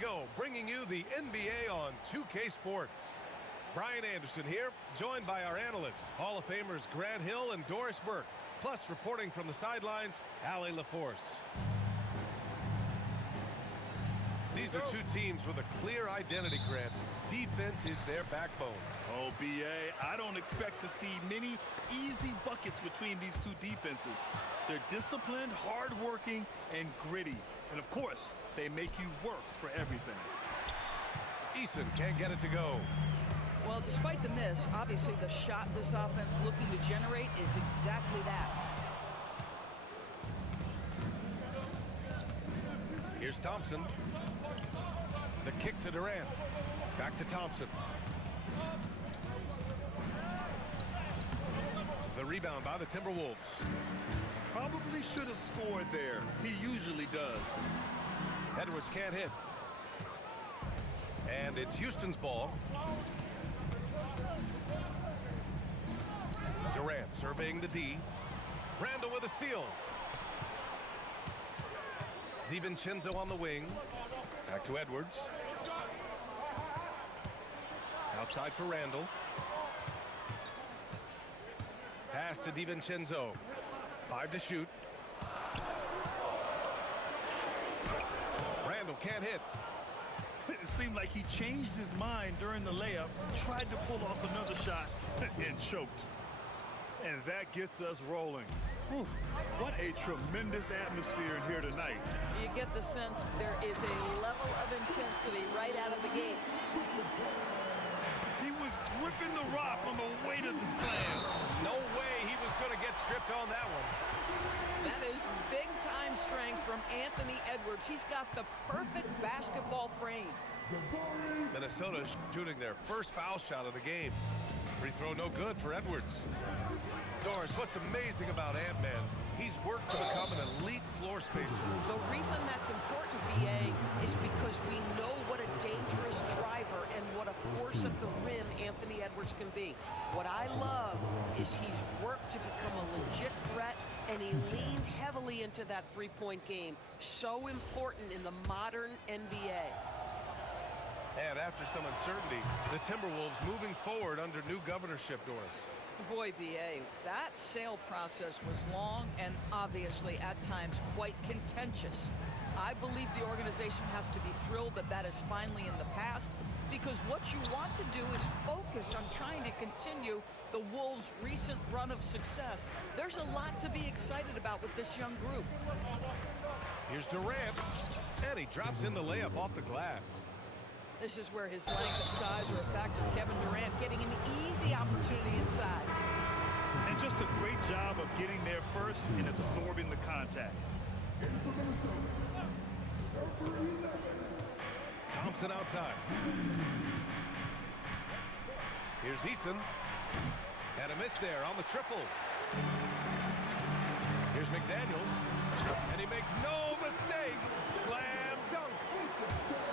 go, bringing you the NBA on 2K Sports. Brian Anderson here, joined by our analysts, Hall of Famers Grant Hill and Doris Burke, plus reporting from the sidelines, Allie LaForce. These are two teams with a clear identity, Grant. Defense is their backbone. Oh, B.A., I don't expect to see many easy buckets between these two defenses. They're disciplined, hardworking, and gritty. And, of course, they make you work for everything. Eason can't get it to go. Well, despite the miss, obviously the shot this offense looking to generate is exactly that. Here's Thompson. The kick to Durant. Back to Thompson. The rebound by the Timberwolves. Probably should have scored there. He usually does. Edwards can't hit. And it's Houston's ball. Durant surveying the D. Randall with a steal. DiVincenzo on the wing. Back to Edwards. Outside for Randall. Pass to DiVincenzo. 5 to shoot. Randall can't hit. It seemed like he changed his mind during the layup, tried to pull off another shot, and choked. And that gets us rolling. Whew, what a tremendous atmosphere in here tonight. You get the sense there is a level of intensity right out of the gates. He was gripping the rock on the way to the slam. No way he was going to get stripped on that one. That is big-time strength from Anthony Edwards. He's got the perfect basketball frame. Minnesota shooting their first foul shot of the game. Free throw no good for Edwards. Doris, what's amazing about Ant-Man, he's worked to become an elite floor spacer. The reason that's important, B.A., is because we know what a dangerous driver and what a force at the rim Anthony Edwards can be. What I love is he's worked to become a legit threat, and he leaned heavily into that three-point game. So important in the modern NBA. And after some uncertainty, the Timberwolves moving forward under new governorship, Doris. Boy, B.A., that sale process was long and obviously at times quite contentious. I believe the organization has to be thrilled that that is finally in the past, because what you want to do is focus on trying to continue the Wolves' recent run of success. There's a lot to be excited about with this young group. Here's Durant, and he drops in the layup off the glass. This is where his length and size are a factor. Kevin Durant getting an easy opportunity inside. And just a great job of getting there first and absorbing the contact. Thompson outside. Here's Eason. And a miss there on the triple. Here's McDaniels. And he makes no mistake. Slam dunk.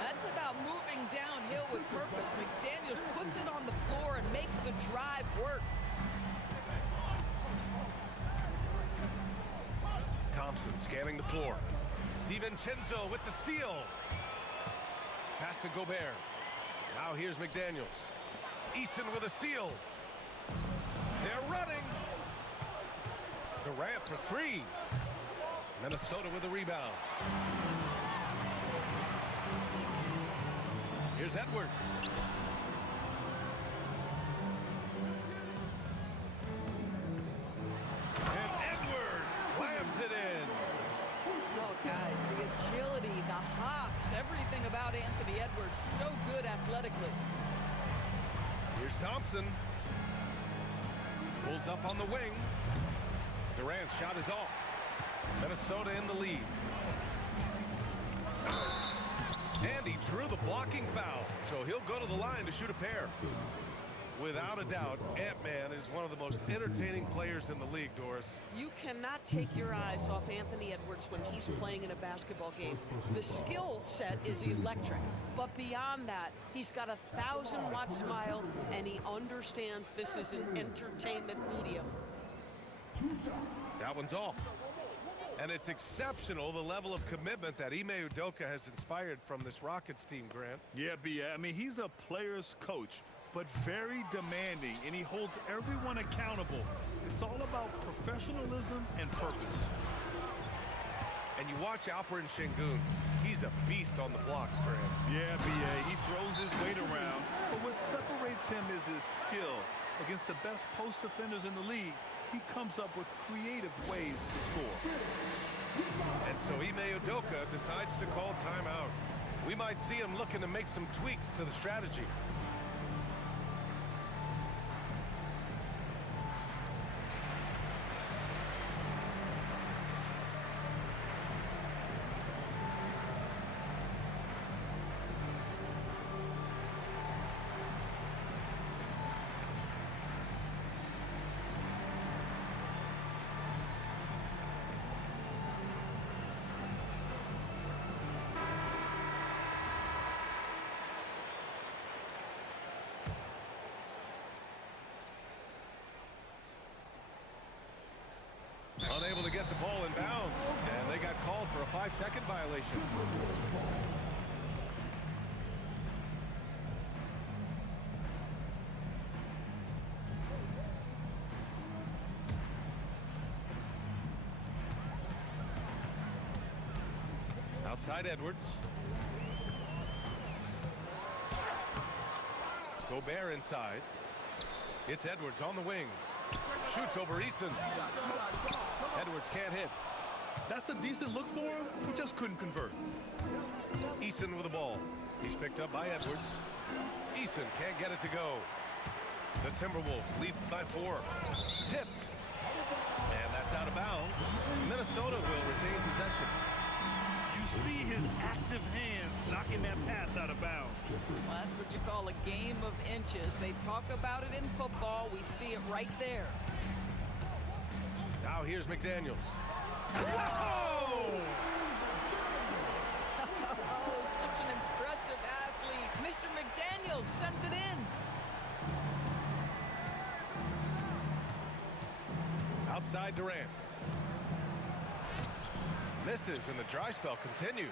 That's about moving downhill with purpose. McDaniels puts it on the floor and makes the drive work. Thompson scanning the floor. DiVincenzo with the steal. Pass to Gobert. Now here's McDaniels. Eason with a steal. They're running. Durant for 3. Minnesota with a rebound. Here's Edwards. And Edwards slams it in. Oh, guys, the agility, the hops, everything about Anthony Edwards, so good athletically. Here's Thompson. Pulls up on the wing. Durant's shot is off. Minnesota in the lead. And he drew the blocking foul, so he'll go to the line to shoot a pair. Without a doubt, Ant-Man is one of the most entertaining players in the league, Doris. You cannot take your eyes off Anthony Edwards when he's playing in a basketball game. The skill set is electric, but beyond that, he's got a 1,000-watt smile, and he understands this is an entertainment medium. That one's off. And it's exceptional, the level of commitment that Ime Udoka has inspired from this Rockets team, Grant. Yeah, B.A. I mean, he's a player's coach, but very demanding, and he holds everyone accountable. It's all about professionalism and purpose. And you watch Alperen Sengun. He's a beast on the blocks, Grant. Yeah, B.A. He throws his weight around, but what separates him is his skill. Against the best post defenders in the league, he comes up with creative ways to score. And so Ime Udoka decides to call timeout. We might see him looking to make some tweaks to the strategy. Unable to get the ball in bounds, and they got called for a 5-second violation. Outside Edwards. Gobert inside. It's Edwards on the wing. Shoots over Eason. Edwards can't hit. That's a decent look for him. He just couldn't convert. Eason with the ball. He's picked up by Edwards. Eason can't get it to go. The Timberwolves lead by 4. Tipped. And that's out of bounds. Minnesota will retain possession. You see his active hands knocking that pass out of bounds. Well, that's what you call a game of inches. They talk about it in football. We see it right there. Now here's McDaniels. Whoa! Oh, such an impressive athlete. Mr. McDaniels sent it in. Outside Durant. Misses, and the dry spell continues.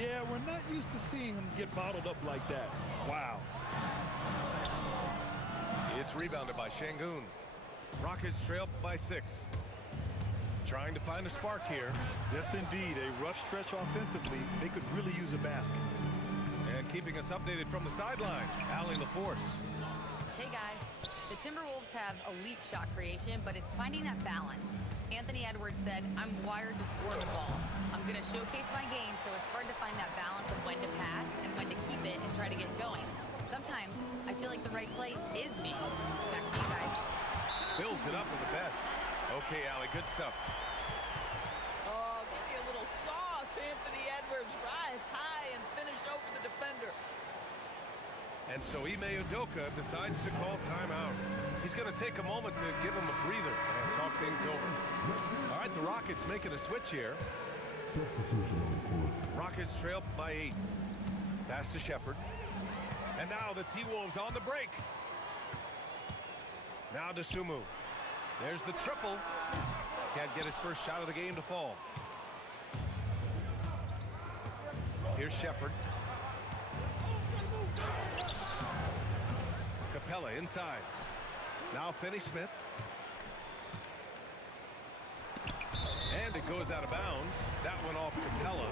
Yeah, we're not used to seeing him get bottled up like that. Wow. It's rebounded by Sengun. Rockets trail by 6. Trying to find a spark here. Yes, indeed. A rough stretch offensively. They could really use a basket. And keeping us updated from the sideline, Allie LaForce. Hey, guys. The Timberwolves have elite shot creation, but it's finding that balance. Anthony Edwards said, "I'm wired to score the ball. I'm going to showcase my game, so it's hard to find that balance of when to pass and when to keep it and try to get going. Sometimes I feel like the right play is me." Back to you guys. Fills it up with the best. Okay, Allie, good stuff. Oh, give me a little sauce. Anthony Edwards rise high and finish over the defender. And so Ime Udoka decides to call timeout. He's going to take a moment to give him a breather and talk things over. All right, the Rockets making a switch here. Rockets trail by 8. Pass to Shepherd. And now the T-Wolves on the break. Now to Sumu. There's the triple. Can't get his first shot of the game to fall. Here's Shepherd. Capella inside. Now Finney-Smith. And it goes out of bounds. That went off Capella.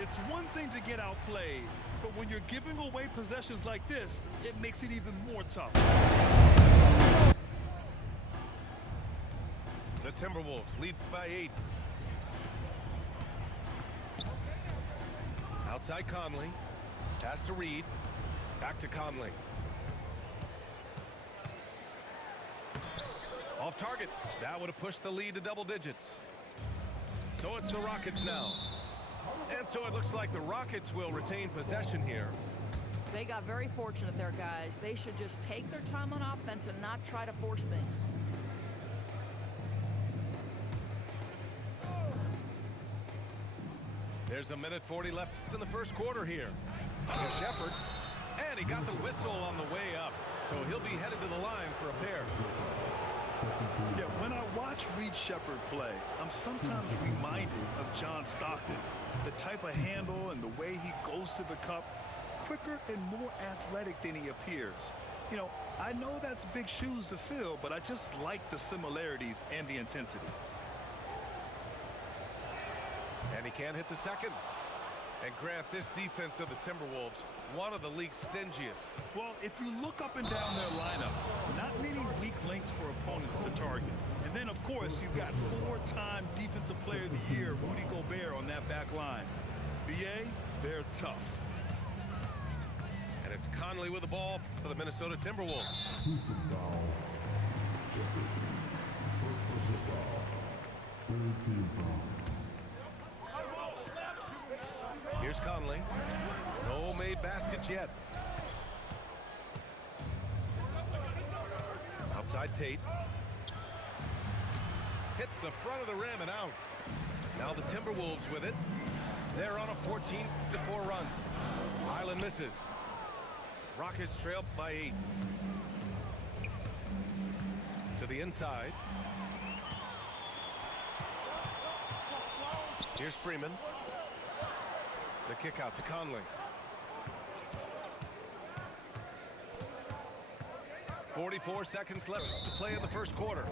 It's one thing to get outplayed, but when you're giving away possessions like this, it makes it even more tough. The Timberwolves lead by 8. Outside Conley. Pass to Reed. Back to Conley. Off target. That would have pushed the lead to double digits. So it's the Rockets now. And so it looks like the Rockets will retain possession here. They got very fortunate there, guys. They should just take their time on offense and not try to force things. There's a minute 40 left in the first quarter here. Here's Shepherd. And he got the whistle on the way up. So he'll be headed to the line for a pair. Yeah, when I watch Reed Shepherd play, I'm sometimes reminded of John Stockton. The type of handle and the way he goes to the cup, quicker and more athletic than he appears. You know, I know that's big shoes to fill, but I just like the similarities and the intensity. And he can't hit the second. And Grant, this defense of the Timberwolves, one of the league's stingiest. Well, if you look up and down their lineup, not many weak links for opponents to target. And then, of course, you've got four-time Defensive Player of the Year, Rudy Gobert, on that back line. BA, they're tough. And it's Conley with the ball for the Minnesota Timberwolves. Houston foul. Jefferson. First personal foul. Third team foul. Here's Conley. No made baskets yet. Outside Tate. Hits the front of the rim and out. Now the Timberwolves with it. They're on a 14-4 run. Highland misses. Rockets trail by 8. To the inside. Here's Freeman. The kick out to Conley. 44 seconds left to play in the first quarter.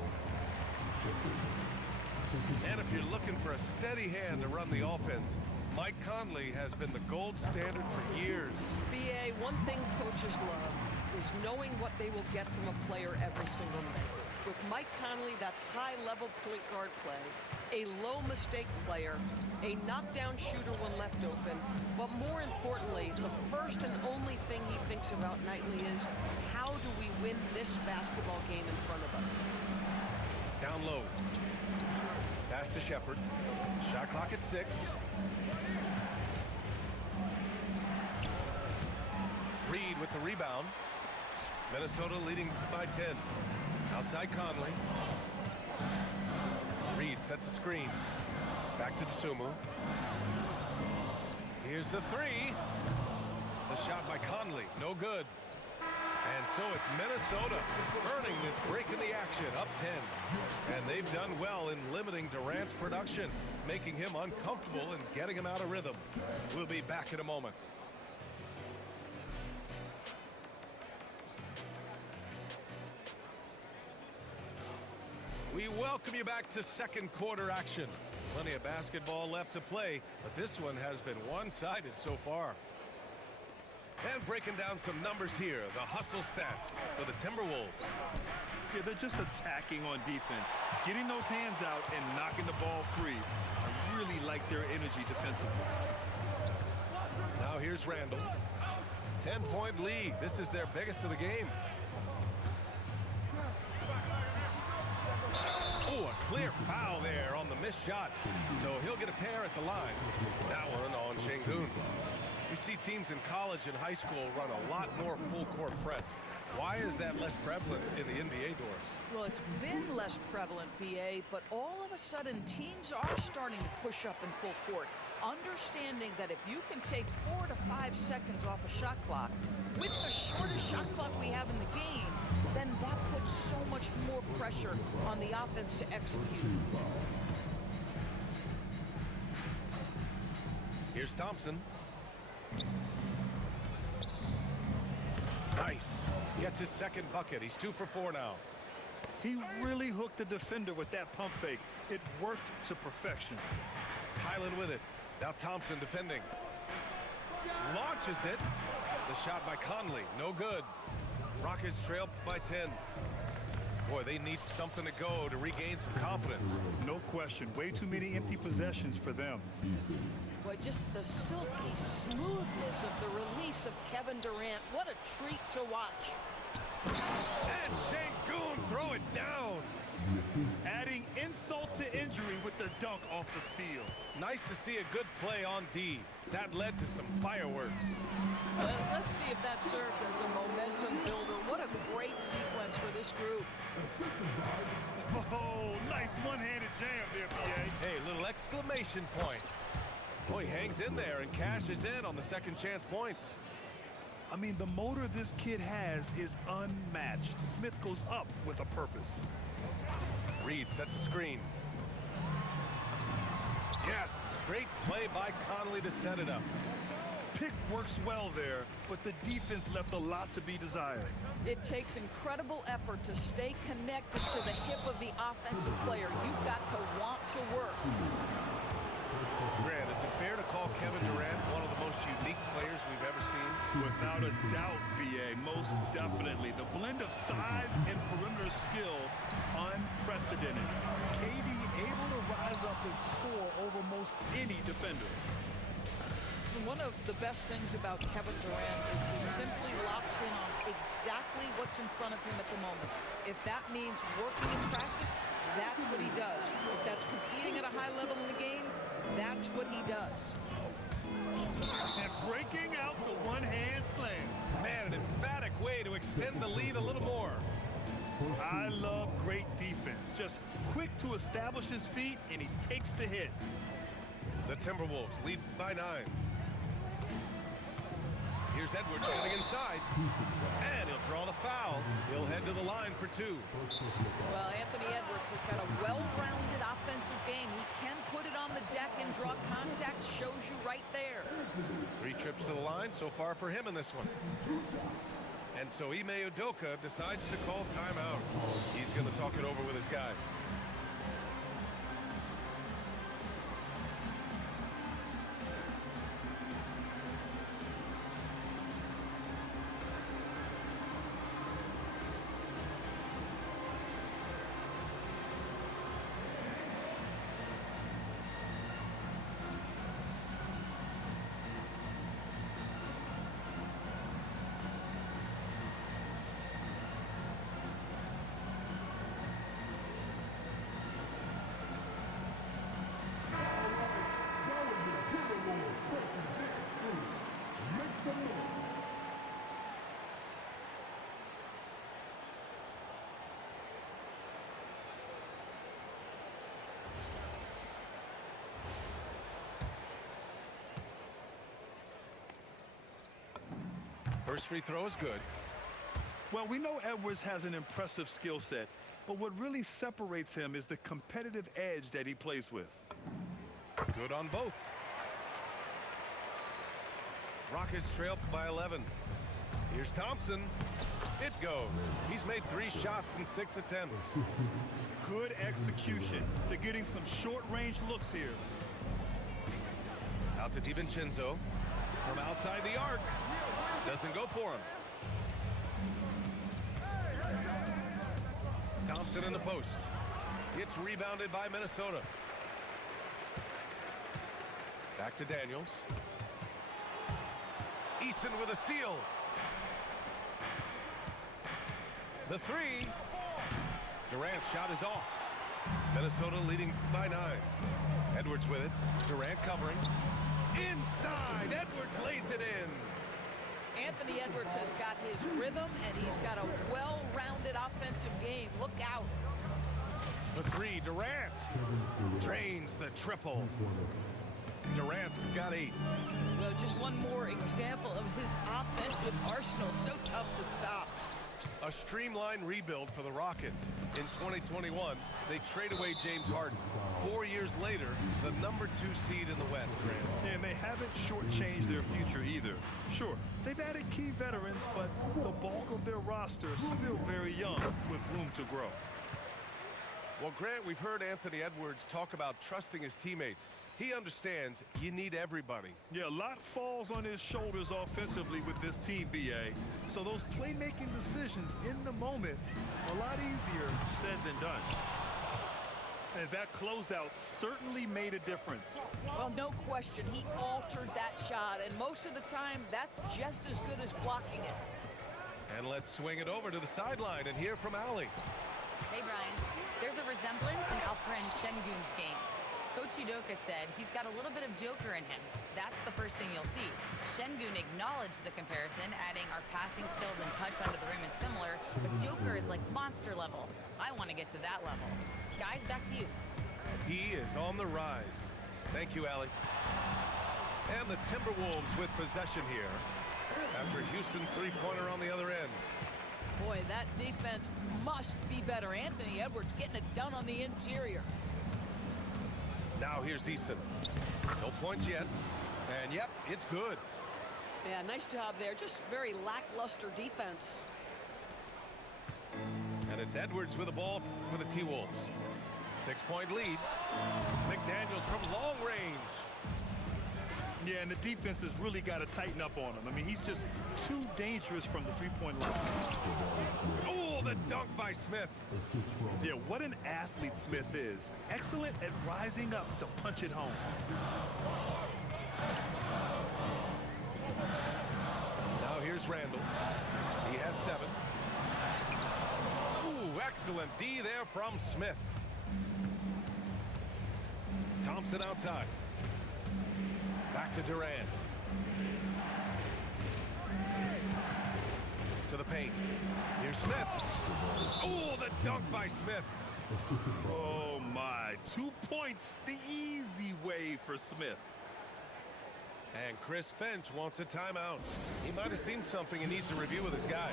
And if you're looking for a steady hand to run the offense, Mike Conley has been the gold standard for years. BA, one thing coaches love is knowing what they will get from a player every single night. With Mike Conley, that's high-level point guard play, a low-mistake player, a knockdown shooter when left open, but more importantly, the first and only thing he thinks about nightly is, how do we win this basketball game in front of us? Down low. Pass to Shepherd. Shot clock at 6. Reed with the rebound. Minnesota leading by 10. Outside Conley. Reed sets a screen. Back to Dosunmu. Here's the 3. The shot by Conley. No good. And so it's Minnesota earning this break in the action, up 10. And they've done well in limiting Durant's production, making him uncomfortable and getting him out of rhythm. We'll be back in a moment. We welcome you back to second quarter action. Plenty of basketball left to play, but this one has been one-sided so far. And breaking down some numbers here, the hustle stats for the Timberwolves. Yeah, they're just attacking on defense, getting those hands out and knocking the ball free. I really like their energy defensively. Now here's Randall. 10-point lead. This is their biggest of the game. Oh, a clear foul there on the missed shot. So he'll get a pair at the line. That one on Şengün. We see teams in college and high school run a lot more full-court press. Why is that less prevalent in the NBA doors? Well, it's been less prevalent, BA, but all of a sudden teams are starting to push up in full court, understanding that if you can take 4 to 5 seconds off a shot clock, with the shortest shot clock we have in the game, then that puts so much more pressure on the offense to execute. Here's Thompson. Nice. Gets his second bucket. He's 2 for 4 now. He really hooked the defender with that pump fake. It worked to perfection. Highland with it. Now Thompson defending. Launches it. The shot by Conley. No good. Rockets trail by 10. Boy, they need something to go to regain some confidence. No question. Way too many empty possessions for them. Boy, just the silky smoothness of the release of Kevin Durant. What a treat to watch. And Şengün throw it down. Adding insult to injury with the dunk off the steal. Nice to see a good play on D. That led to some fireworks. Let's see if that serves as a momentum builder. What a great sequence for this group. Oh, nice one-handed jam there, PA. Hey, little exclamation point. Boy, he hangs in there and cashes in on the second chance points. I mean, the motor this kid has is unmatched. Smith goes up with a purpose. Reed sets a screen. Yes, great play by Conley to set it up. Pick works well there, but the defense left a lot to be desired. It takes incredible effort to stay connected to the hip of the offensive player. You've got to want to work. Grant, is it fair to call Kevin Durant one of the most unique players we've ever seen? Without a doubt, B.A., most definitely. The blend of size and perimeter skill, unprecedented. KD able to rise up and score over most any defender. One of the best things about Kevin Durant is he simply locks in on exactly what's in front of him at the moment. If that means working in practice, that's what he does. If that's competing at a high level in the game, that's what he does. And breaking out the one-hand slam. Man, an emphatic way to extend the lead a little more. I love great defense. Just quick to establish his feet, and he takes the hit. The Timberwolves lead by 9. Here's Edwards coming inside. And he'll draw the foul. He'll head to the line for 2. Well, Anthony Edwards has got a well-rounded offensive game. He can put it on the deck and draw contact. Shows you right there. 3 trips to the line so far for him in this one. And so Ime Udoka decides to call timeout. He's going to talk it over with his guys. First free throw is good. Well, we know Edwards has an impressive skill set, but what really separates him is the competitive edge that he plays with. Good on both. Rockets trail by 11. Here's Thompson. It goes. He's made 3 shots in 6 attempts. Good execution. They're getting some short-range looks here. Out to DiVincenzo. From outside the arc. Doesn't go for him. Thompson in the post. It's rebounded by Minnesota. Back to Daniels. Easton with a steal. The 3. Durant's shot is off. Minnesota leading by 9. Edwards with it. Durant covering. Inside. Edwards lays it in. Anthony Edwards has got his rhythm, and he's got a well-rounded offensive game. Look out. The 3, Durant drains the triple. Durant's got 8. Well, just one more example of his offensive arsenal. So tough to stop. A streamlined rebuild for the Rockets. In 2021, they trade away James Harden. 4 years later, the #2 seed in the West, Grant. And they haven't shortchanged their future either. Sure, they've added key veterans, but the bulk of their roster is still very young with room to grow. Well, Grant, we've heard Anthony Edwards talk about trusting his teammates. He understands you need everybody. Yeah, a lot falls on his shoulders offensively with this team, B.A. So those playmaking decisions in the moment, a lot easier said than done. And that closeout certainly made a difference. Well, no question, he altered that shot, and most of the time, that's just as good as blocking it. And let's swing it over to the sideline and hear from Allie. Hey, Brian. There's a resemblance in Alperen Şengün's game. Coach Udoka said he's got a little bit of Joker in him. That's the first thing you'll see. Şengün acknowledged the comparison, adding our passing skills and touch under the rim is similar, but Joker is like monster level. I want to get to that level. Guys, back to you. He is on the rise. Thank you, Allie. And the Timberwolves with possession here after Houston's 3-pointer on the other end. Boy, that defense must be better. Anthony Edwards getting it done on the interior. Now here's Eason. No points yet. And yep, it's good. Yeah, nice job there. Just very lackluster defense. And it's Edwards with the ball for the T-Wolves. 6-point lead. McDaniels from long range. Yeah, and the defense has really got to tighten up on him. I mean, he's just too dangerous from the three-point line. Oh, the dunk by Smith. Yeah, what an athlete Smith is. Excellent at rising up to punch it home. Now here's Randall. He has 7. Ooh, excellent D there from Smith. Thompson outside. Back to Durant. To the paint. Here's Smith. Oh, the dunk by Smith. Oh, my. 2 points the easy way for Smith. And Chris Finch wants a timeout. He might have seen something and needs to review with his guys.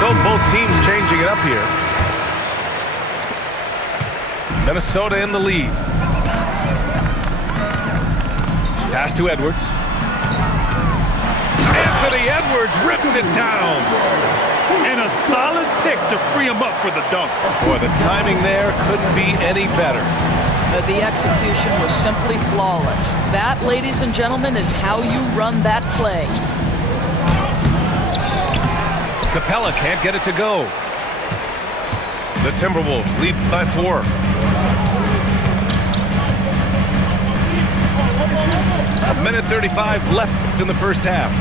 So both teams changing it up here. Minnesota in the lead. Pass to Edwards. Anthony Edwards rips it down. And a solid pick to free him up for the dunk. Boy, the timing there couldn't be any better. The execution was simply flawless. That, ladies and gentlemen, is how you run that play. Capella can't get it to go. The Timberwolves lead by 4. A minute 35 left in the first half.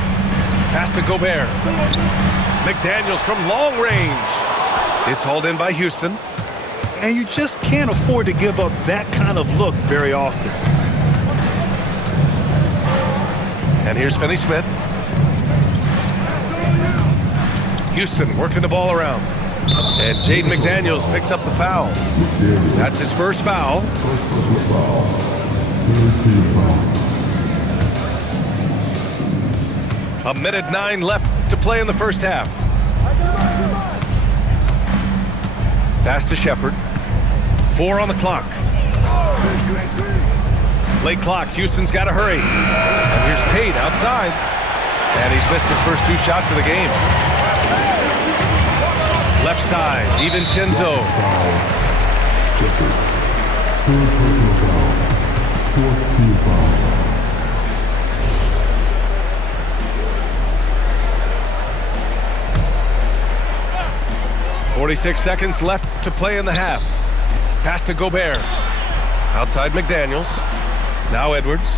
Pass to Gobert. McDaniels from long range. It's hauled in by Houston. And you just can't afford to give up that kind of look very often. And here's Finney Smith. Houston working the ball around. And Jaden McDaniels picks up the foul. That's his first foul. A minute 9 left to play in the first half. Pass to Shepard. 4 on the clock. Late clock. Houston's got to hurry. And here's Tate outside. And he's missed his first 2 shots of the game. Left side, DiVincenzo. 46 seconds left to play in the half. Pass to Gobert. Outside McDaniels. Now Edwards.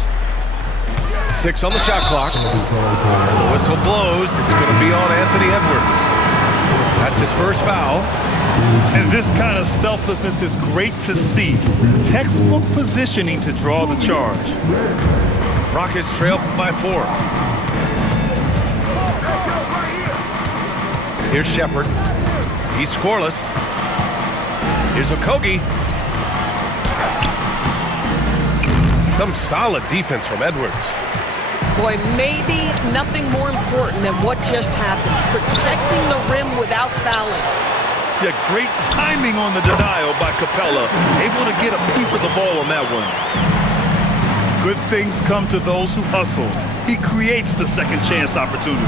6 on the shot clock. And the whistle blows. It's going to be on Anthony Edwards. That's his first foul. And this kind of selflessness is great to see. Textbook positioning to draw the charge. Rockets trail by 4. Here's Shepard. He's scoreless. Here's Okogie. Some solid defense from Edwards. Boy, maybe nothing more important than what just happened. Protecting the rim without fouling. Yeah, great timing on the denial by Capella. Able to get a piece of the ball on that one. Good things come to those who hustle. He creates the second chance opportunity.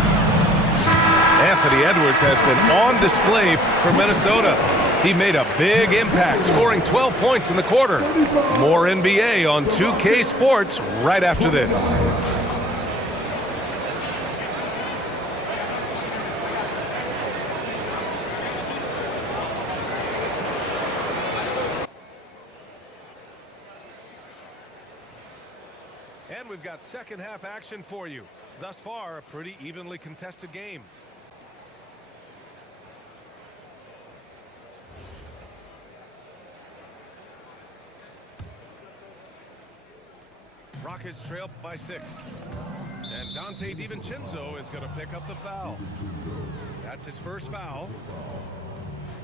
Anthony Edwards has been on display for Minnesota. He made a big impact, scoring 12 points in the quarter. More NBA on 2K Sports right after this. And we've got second half action for you. Thus far, a pretty evenly contested game. Rockets trail by 6. And Dante DiVincenzo is going to pick up the foul. That's his first foul.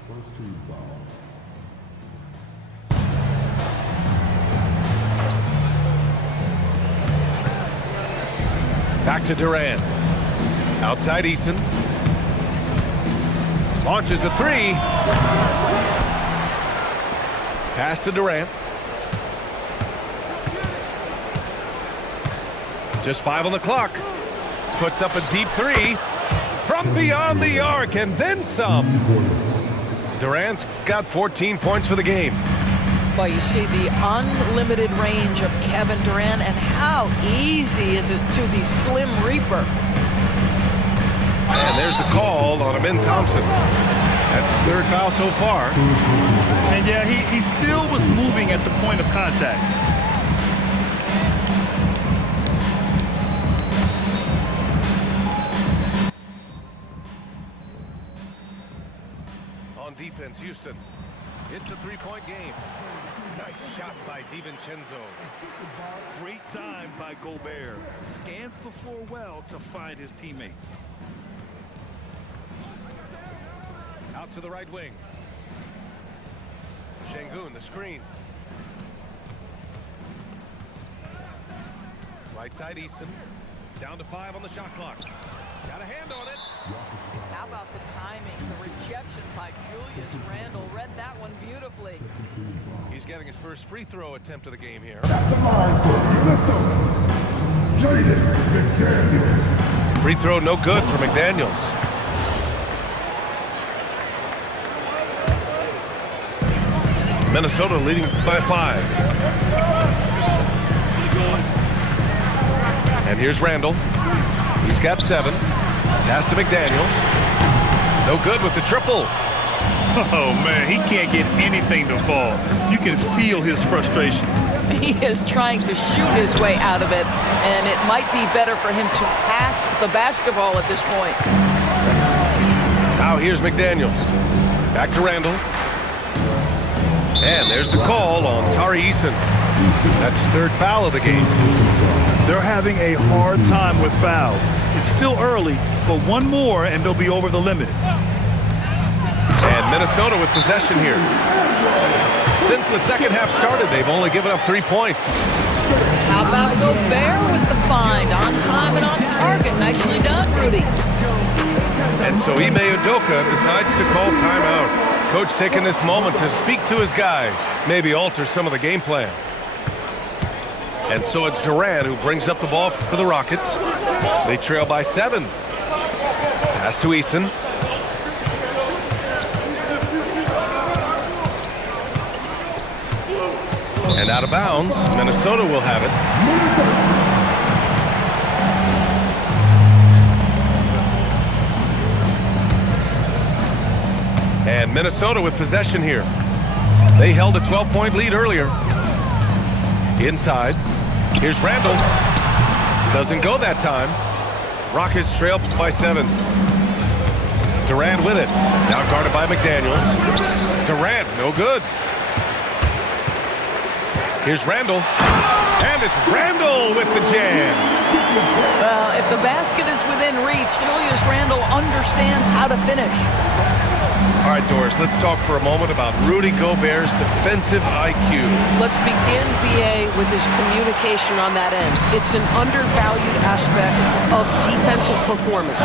First team foul. Back to Durant. Outside Eason. Launches a three. Pass to Durant. Just 5 on the clock. Puts up a deep three from beyond the arc and then some. Durant's got 14 points for the game. Well, you see the unlimited range of Kevin Durant, and how easy is it to the Slim Reaper? And there's the call on Amin Thompson. That's his third foul so far. And yeah, he still was moving at the point of contact. On defense, Houston. It's a three-point game. Nice shot by DiVincenzo. Great time by Gobert. Scans the floor well to find his teammates. Out to the right wing. Şengün, the screen. Right side, Eason. Down to 5 on the shot clock. Got a hand on it. How about the timing? The rejection by Julius Randle. Read that one beautifully. He's getting his first free throw attempt of the game here. That's the line for Minnesota. Jaden McDaniels. Free throw no good for McDaniels. Minnesota leading by 5. And here's Randle. He's got 7. Pass to McDaniels. No good with the triple. Oh, man, he can't get anything to fall. You can feel his frustration. He is trying to shoot his way out of it, and it might be better for him to pass the basketball at this point. Now here's McDaniels. Back to Randle. And there's the call on Tari Eason. That's his third foul of the game. They're having a hard time with fouls. It's still early, but one more and they'll be over the limit. And Minnesota with possession here. Since the second half started, they've only given up 3 points. How about Gobert with the find? On time and on target. Nicely done, Rudy. And so Ime Udoka decides to call timeout. Coach taking this moment to speak to his guys, maybe alter some of the game plan. And so it's Durant who brings up the ball for the Rockets. They trail by 7. Pass to Eason. And out of bounds, Minnesota will have it. And Minnesota with possession here. They held a 12-point lead earlier. Inside. Here's Randle. Doesn't go that time. Rockets trail by 7. Durant with it. Now guarded by McDaniels. Durant, no good. Here's Randle. And it's Randle with the jam. Well, if the basket is within reach, Julius Randle understands how to finish. All right, Doris, let's talk for a moment about Rudy Gobert's defensive IQ. Let's begin, BA, with his communication on that end. It's an undervalued aspect of defensive performance.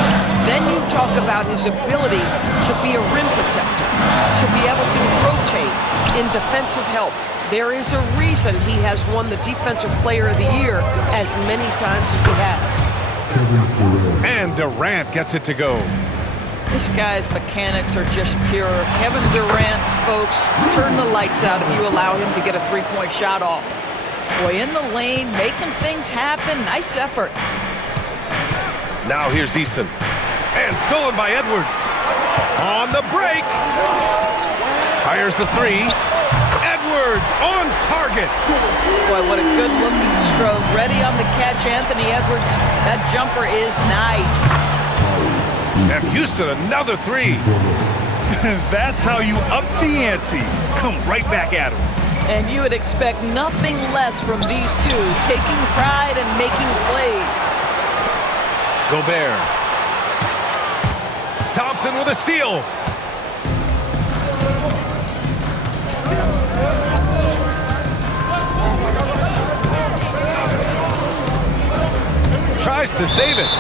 Then you talk about his ability to be a rim protector, to be able to rotate in defensive help. There is a reason he has won the Defensive Player of the Year as many times as he has. And Durant gets it to go. This guy's mechanics are just pure. Kevin Durant, folks, turn the lights out if you allow him to get a three-point shot off. Boy, in the lane, making things happen. Nice effort. Now here's Eason. And stolen by Edwards. On the break. Fires the 3. Edwards on target. Boy, what a good-looking stroke. Ready on the catch, Anthony Edwards. That jumper is nice. And Houston, another 3. That's how you up the ante. Come right back at him. And you would expect nothing less from these two, taking pride and making plays. Gobert. Thompson with a steal. Tries to save it.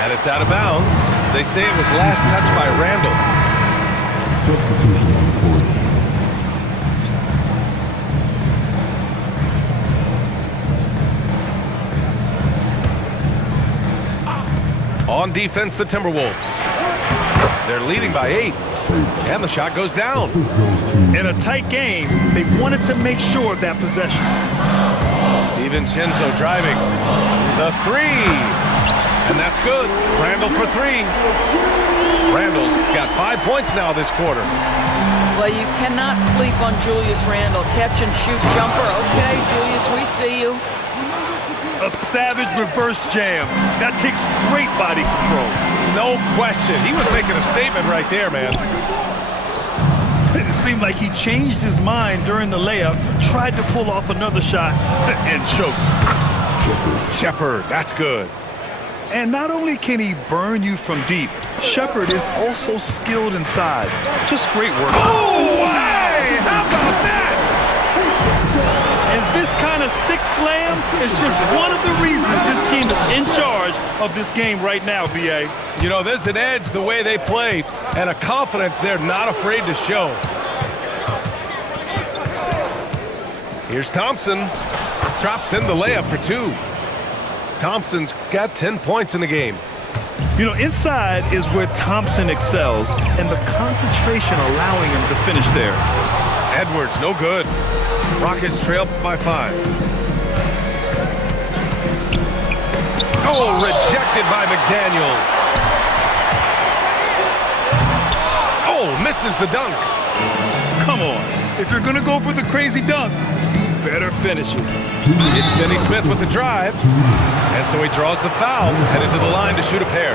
And it's out of bounds. They say it was last touched by Randall. Substitution on the court. On defense, the Timberwolves. They're leading by 8. And the shot goes down. In a tight game, they wanted to make sure of that possession. DiVincenzo driving. The 3. And that's good. Randall for 3. Randall's got 5 points now this quarter. Well, you cannot sleep on Julius Randle. Catch and shoot jumper. Okay, Julius, we see you. A savage reverse jam. That takes great body control. No question. He was making a statement right there, man. It seemed like he changed his mind during the layup, tried to pull off another shot, and choked. Shepherd, that's good. And not only can he burn you from deep, Shepherd is also skilled inside. Just great work. Oh, hey! How about that? And this kind of sick slam is just one of the reasons this team is in charge of this game right now, B.A. You know, there's an edge the way they play and a confidence they're not afraid to show. Here's Thompson. Drops in the layup for 2. Thompson's got 10 points in the game. You know, inside is where Thompson excels, and the concentration allowing him to finish there. Edwards, no good. Rockets trail by 5. Oh, rejected by McDaniels. Oh, misses the dunk. Come on. If you're going to go for the crazy dunk, better finish it. It's Finney Smith with the drive. And so he draws the foul, headed to the line to shoot a pair.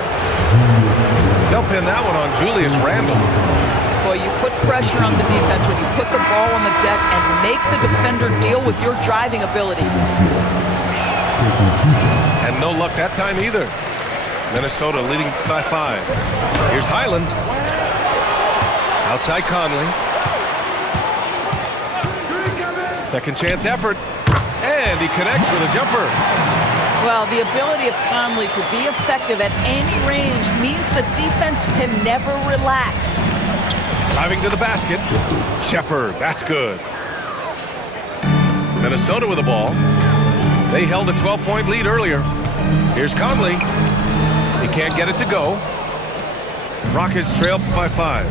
They'll pin that one on Julius Randle. Boy, you put pressure on the defense when you put the ball on the deck and make the defender deal with your driving ability. And no luck that time either. Minnesota leading by 5. Here's Highland. Outside Conley. Second chance effort. And he connects with a jumper. Well, the ability of Conley to be effective at any range means the defense can never relax. Driving to the basket. Shepherd, that's good. Minnesota with the ball. They held a 12-point lead earlier. Here's Conley. He can't get it to go. Rockets trail by 5.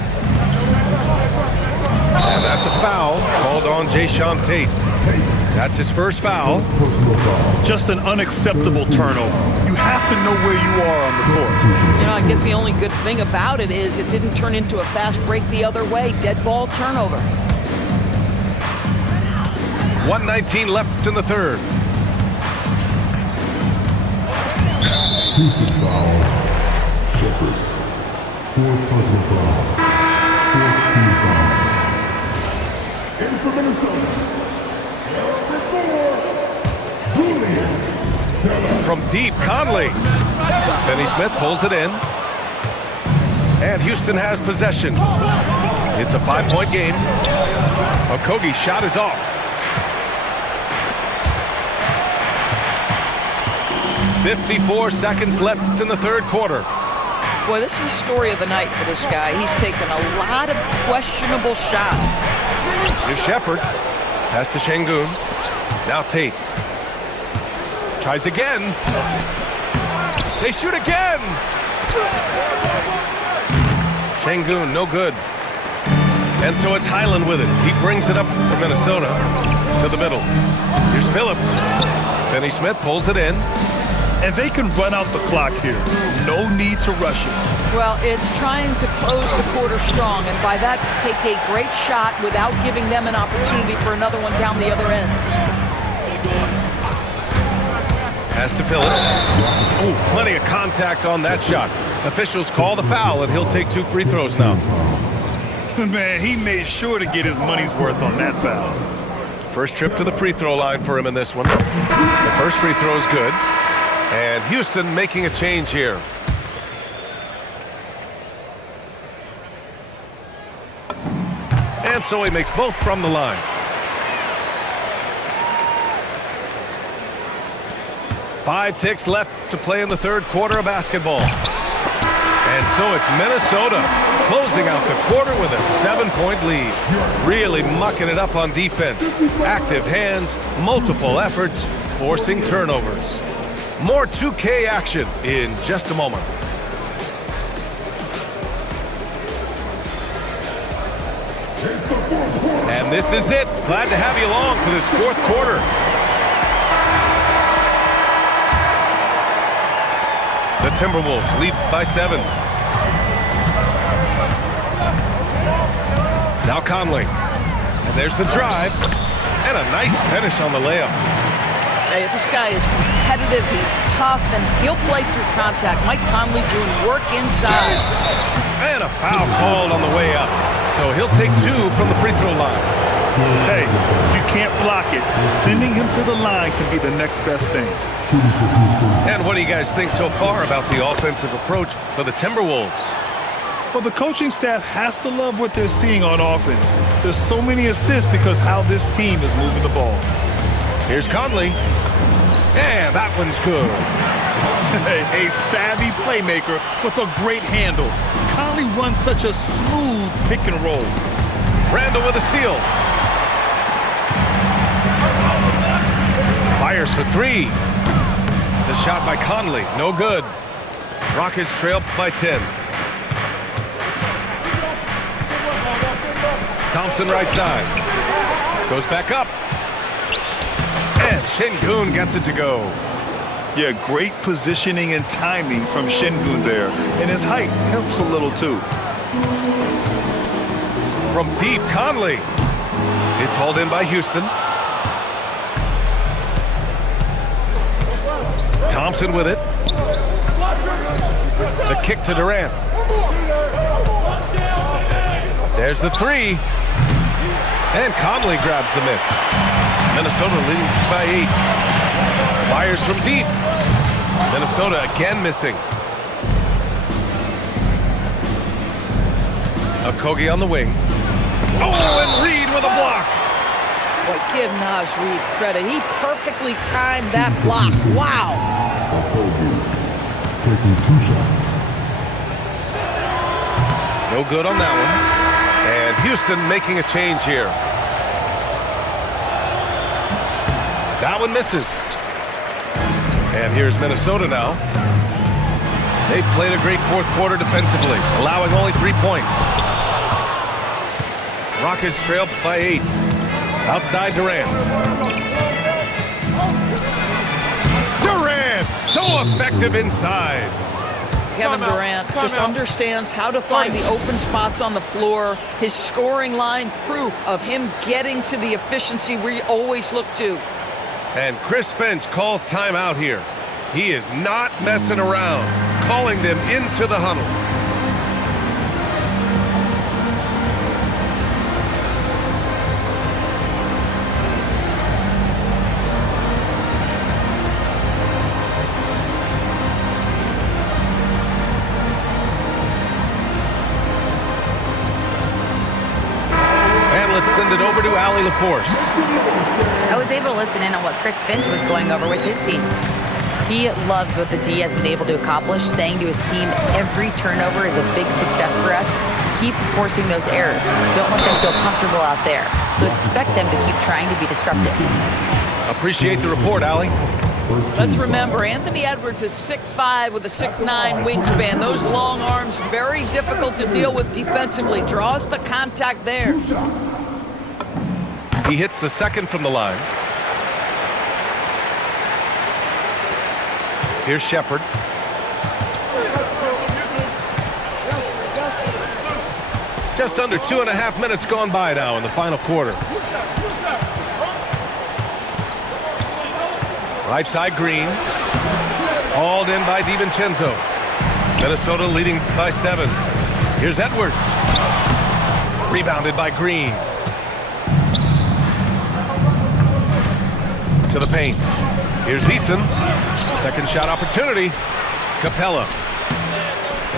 And that's a foul called on Jae'Sean Tate. That's his first foul. Just an unacceptable turnover. You have to know where you are on the court. You know, I guess the only good thing about it is it didn't turn into a fast break the other way. Dead ball turnover. 1:19 left in the third. Houston foul. Shepherd. 4th personal foul. 4th team foul. In for Minnesota. From deep, Conley. Finney Smith pulls it in. And Houston has possession. It's a 5-point game. Okogie's shot is off. 54 seconds left in the third quarter. Boy, this is the story of the night for this guy. He's taken a lot of questionable shots. Here's Shepherd. Pass to Şengün. Now Tate. Tries again. They shoot again. Şengün, no good. And so it's Highland with it. He brings it up for Minnesota to the middle. Here's Phillips. Finney Smith pulls it in. And they can run out the clock here. No need to rush it. Well, it's trying to close the quarter strong, and by that, take a great shot without giving them an opportunity for another one down the other end. Pass to Phillips. Oh, plenty of contact on that shot. Officials call the foul, and he'll take 2 free throws now. Man, he made sure to get his money's worth on that foul. First trip to the free throw line for him in this one. The first free throw is good. And Houston making a change here. And so he makes both from the line. Five ticks left to play in the third quarter of basketball. And so it's Minnesota closing out the quarter with a 7-point lead. Really mucking it up on defense. Active hands, multiple efforts, forcing turnovers. More 2K action in just a moment. And this is it. Glad to have you along for this fourth quarter. The Timberwolves lead by 7. Now Conley. And there's the drive. And a nice finish on the layup. Hey, this guy is competitive, he's tough, and he'll play through contact. Mike Conley doing work inside. And a foul called on the way up. So he'll take 2 from the free throw line. Hey, you can't block it. Sending him to the line can be the next best thing. And what do you guys think so far about the offensive approach for the Timberwolves? Well, the coaching staff has to love what they're seeing on offense. There's so many assists because how this team is moving the ball. Here's Conley. And that one's good. A savvy playmaker with a great handle. Conley runs such a smooth pick and roll. Randall with a steal. Fires for 3. The shot by Conley, no good. Rockets trail by 10. Thompson right side. Goes back up. And Şengün gets it to go. Yeah, great positioning and timing from Şengün there. And his height helps a little too. From deep, Conley. It's hauled in by Houston. Thompson with it. The kick to Durant. There's the 3. And Conley grabs the miss. Minnesota leading by 8. Fires from deep. Minnesota again missing. Okogie on the wing. Oh, and Reed with a block. Boy, give Naz Reid credit. He perfectly timed that block. Wow. Okogie taking 2 shots. No good on that one. And Houston making a change here. That one misses. And here's Minnesota now. They played a great fourth quarter defensively, allowing only 3 points. Rockets trail by 8. Outside Durant. Durant, so effective inside. Kevin Durant just understands how to find the open spots on the floor. His scoring line, proof of him getting to the efficiency we always look to. And Chris Finch calls timeout here. He is not messing around, calling them into the huddle. Send it over to Allie LaForce. I was able to listen in on what Chris Finch was going over with his team. He loves what the D has been able to accomplish, saying to his team, every turnover is a big success for us. Keep forcing those errors. Don't let them feel comfortable out there. So expect them to keep trying to be disruptive. Appreciate the report, Allie. Let's remember, Anthony Edwards is 6'5" with a 6'9" wingspan. Those long arms, very difficult to deal with defensively. Draws the contact there. He hits the second from the line. Here's Shepherd. Just under 2.5 minutes gone by now in the final quarter. Right side Green. Hauled in by DiVincenzo. Minnesota leading by 7. Here's Edwards. Rebounded by Green. To the paint. Here's Easton. Second shot opportunity. Capella.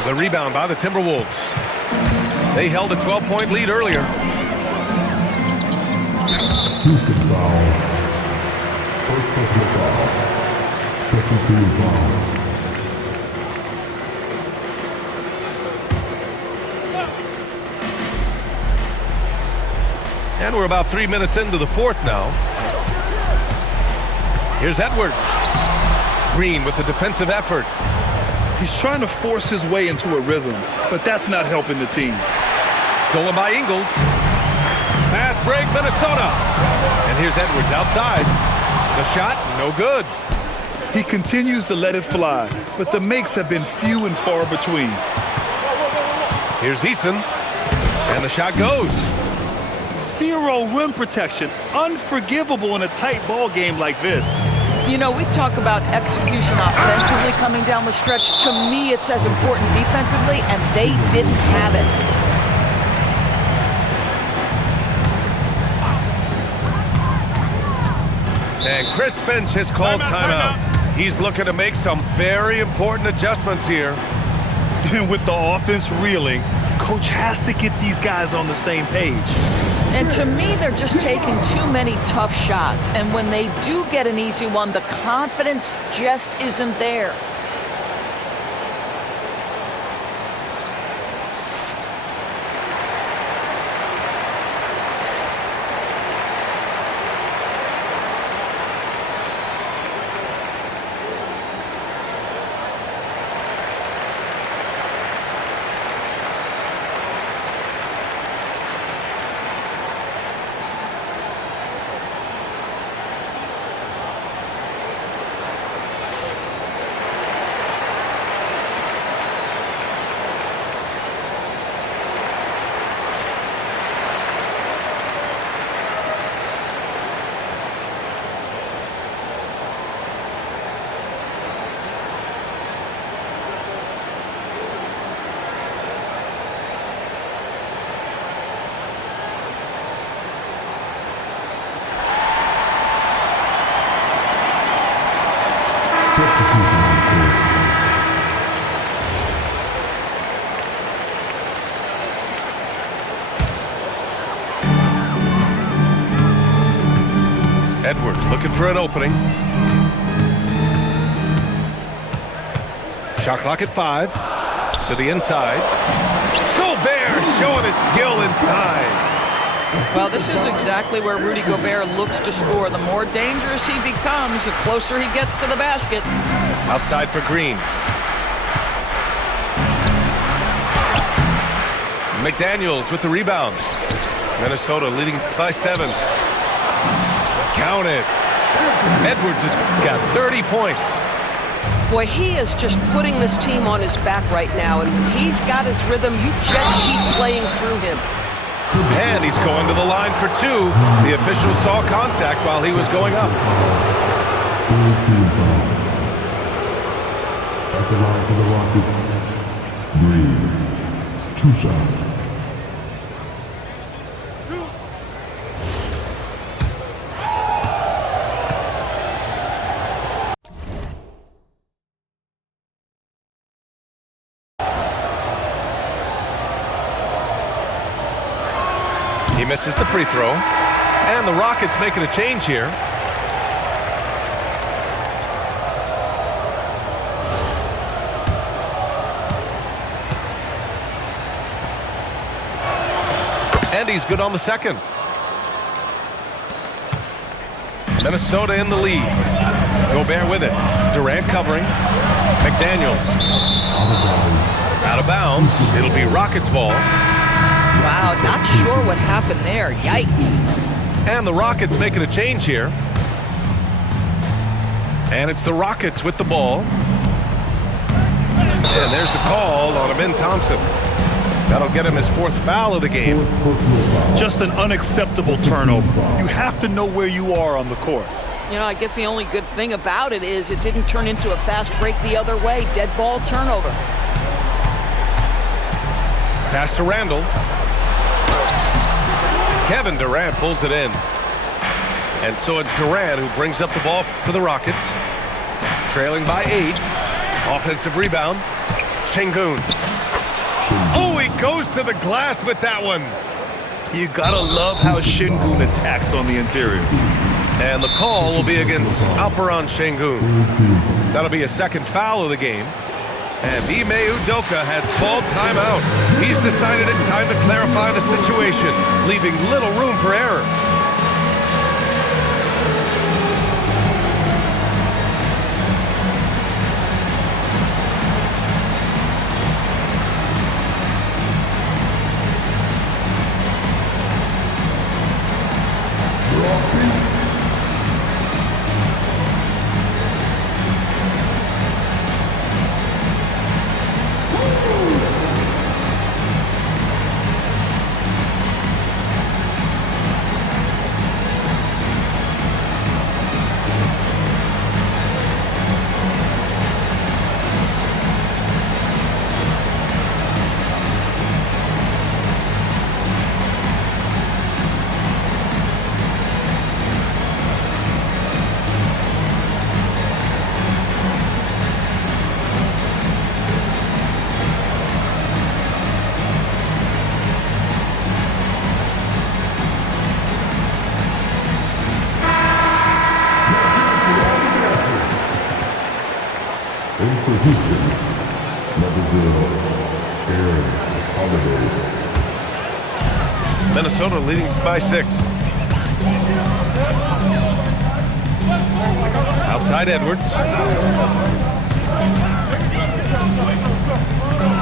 The rebound by the Timberwolves. They held a 12-point lead earlier. Houston foul. First personal foul. Second team foul. And we're about 3 minutes into the fourth now. Here's Edwards. Green with the defensive effort. He's trying to force his way into a rhythm, but that's not helping the team. Stolen by Ingles. Fast break, Minnesota. And here's Edwards outside. The shot, no good. He continues to let it fly, but the makes have been few and far between. Here's Easton. And the shot goes. Zero rim protection. Unforgivable in a tight ball game like this. You know, we talk about execution offensively coming down the stretch. To me, it's as important defensively, and they didn't have it. And Chris Finch has called timeout. He's looking to make some very important adjustments here. And with the offense reeling, coach has to get these guys on the same page. And to me, they're just taking too many tough shots. And when they do get an easy one, the confidence just isn't there. Edwards looking for an opening. Shot clock at 5. To the inside. Gobert showing his skill inside. Well, this is exactly where Rudy Gobert looks to score. The more dangerous he becomes, the closer he gets to the basket. Outside for Green. McDaniels with the rebound. Minnesota leading by 7. Count it. Edwards has got 30 points. Boy, he is just putting this team on his back right now, and when he's got his rhythm, you just keep playing through him. And he's going to the line for 2. The official saw contact while he was going up. Third team foul. At the line for the Rockets. Green. 2 shots. He misses the free throw. And the Rockets making a change here. And he's good on the second. Minnesota in the lead. Gobert with it. Durant covering. McDaniels. Out of bounds. It'll be Rockets ball. Wow, not sure what happened there. Yikes. And the Rockets making a change here. And it's the Rockets with the ball. And there's the call on Amin Thompson. That'll get him his 4th foul of the game. Just an unacceptable turnover. You have to know where you are on the court. You know, I guess the only good thing about it is it didn't turn into a fast break the other way. Dead ball turnover. Pass to Randall. Kevin Durant pulls it in. And so it's Durant who brings up the ball for the Rockets. Trailing by 8. Offensive rebound. Şengün. Oh, he goes to the glass with that one. You gotta love how Şengün attacks on the interior. And the call will be against Alperen Şengün. That'll be a second foul of the game. And Ime Udoka has called timeout. He's decided it's time to clarify the situation, leaving little room for error. In for Houston, number 0, Aaron Holiday. Minnesota leading by 6. Outside Edwards.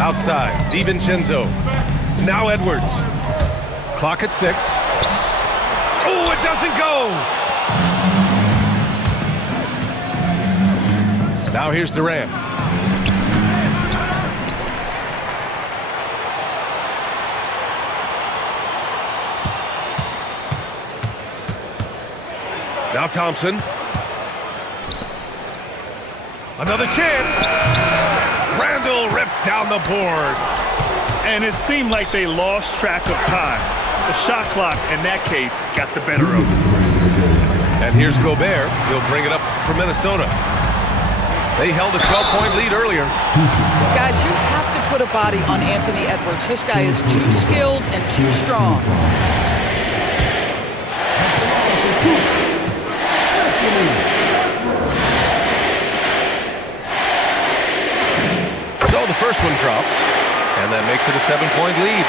Outside, DiVincenzo. Now Edwards. Clock at 6. Oh, it doesn't go! Now here's Durant. Now Thompson. Another chance. Randall ripped down the board. And it seemed like they lost track of time. The shot clock, in that case, got the better of them. And here's Gobert. He'll bring it up for Minnesota. They held a 12-point lead earlier. Guys, you have to put a body on Anthony Edwards. This guy is too skilled and too strong. So the first one drops, and that makes it a 7-point lead.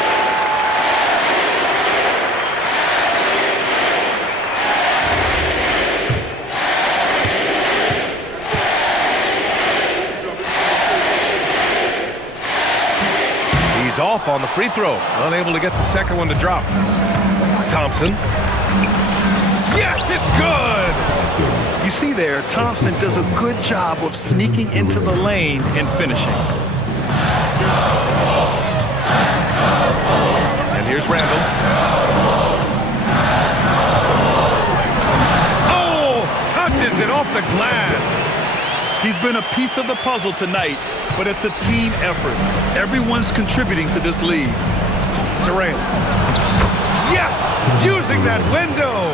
He's off on the free throw, unable to get the second one to drop. Thompson. Yes, it's good! You see there, Thompson does a good job of sneaking into the lane and finishing. And here's Randall. Oh, touches it off the glass. He's been a piece of the puzzle tonight, but it's a team effort. Everyone's contributing to this lead. Durant. Yes! Using that window!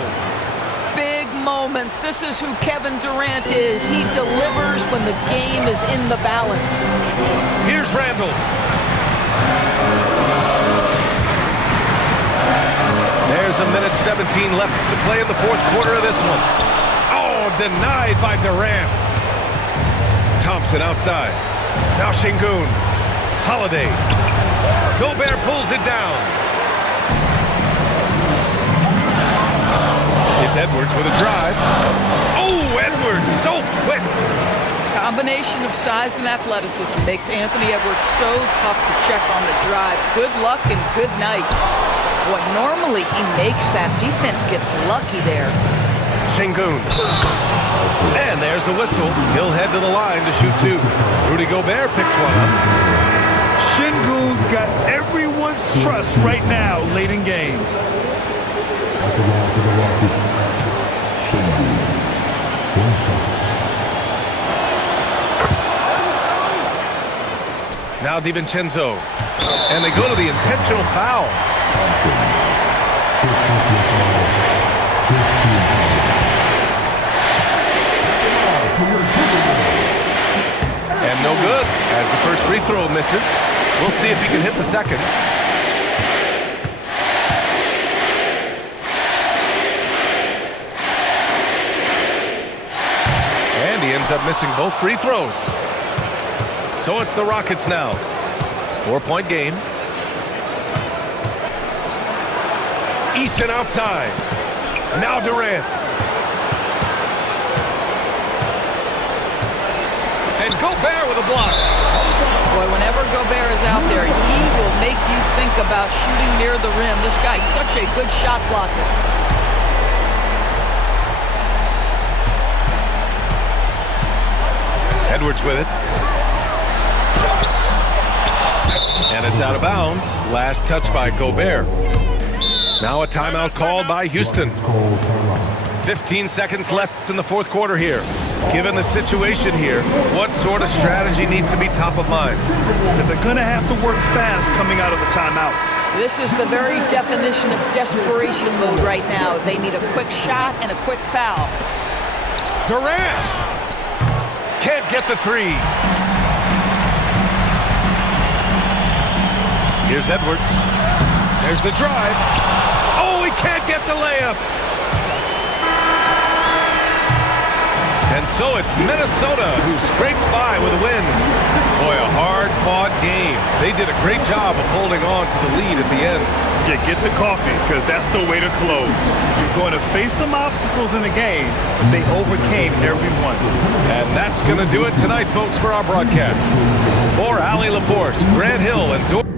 Big moments. This is who Kevin Durant is. He delivers when the game is in the balance. Here's Randall. There's a minute 17 left to play in the fourth quarter of this one. Oh, denied by Durant. Thompson outside. Now Şengün. Holiday. Gobert pulls it down. It's Edwards with a drive. Oh, Edwards so quick. Combination of size and athleticism makes Anthony Edwards so tough to check on the drive. Good luck and good night. What normally he makes that defense gets lucky there. Şengün. And there's a whistle. He'll head to the line to shoot 2. Rudy Gobert picks one up. Şengün's got everyone's trust right now late in games. At the line for the Rockets, Şengün. One shot. Now DiVincenzo. And they go to the intentional foul. Thompson. First personal foul. First team foul. free throw misses. We'll see if he can hit the second. And he ends up missing both free throws. So it's the Rockets now. 4-point game. Easton outside. Now Durant. And Gobert with a block. Boy, whenever Gobert is out there, he will make you think about shooting near the rim. This guy's such a good shot blocker. Edwards with it. And it's out of bounds. Last touch by Gobert. Now a timeout called by Houston. 15 seconds left in the fourth quarter here. Given the situation here, what sort of strategy needs to be top of mind? That they're going to have to work fast coming out of the timeout. This is the very definition of desperation mode right now. They need a quick shot and a quick foul. Durant can't get the three. Here's Edwards. There's the drive. Oh, he can't get the layup. And so it's Minnesota who scrapes by with a win. Boy, a hard-fought game. They did a great job of holding on to the lead at the end. Yeah, get the coffee, because that's the way to close. You're going to face some obstacles in the game, but they overcame every one. And that's going to do it tonight, folks, for our broadcast. For Allie LaForce, Grant Hill, and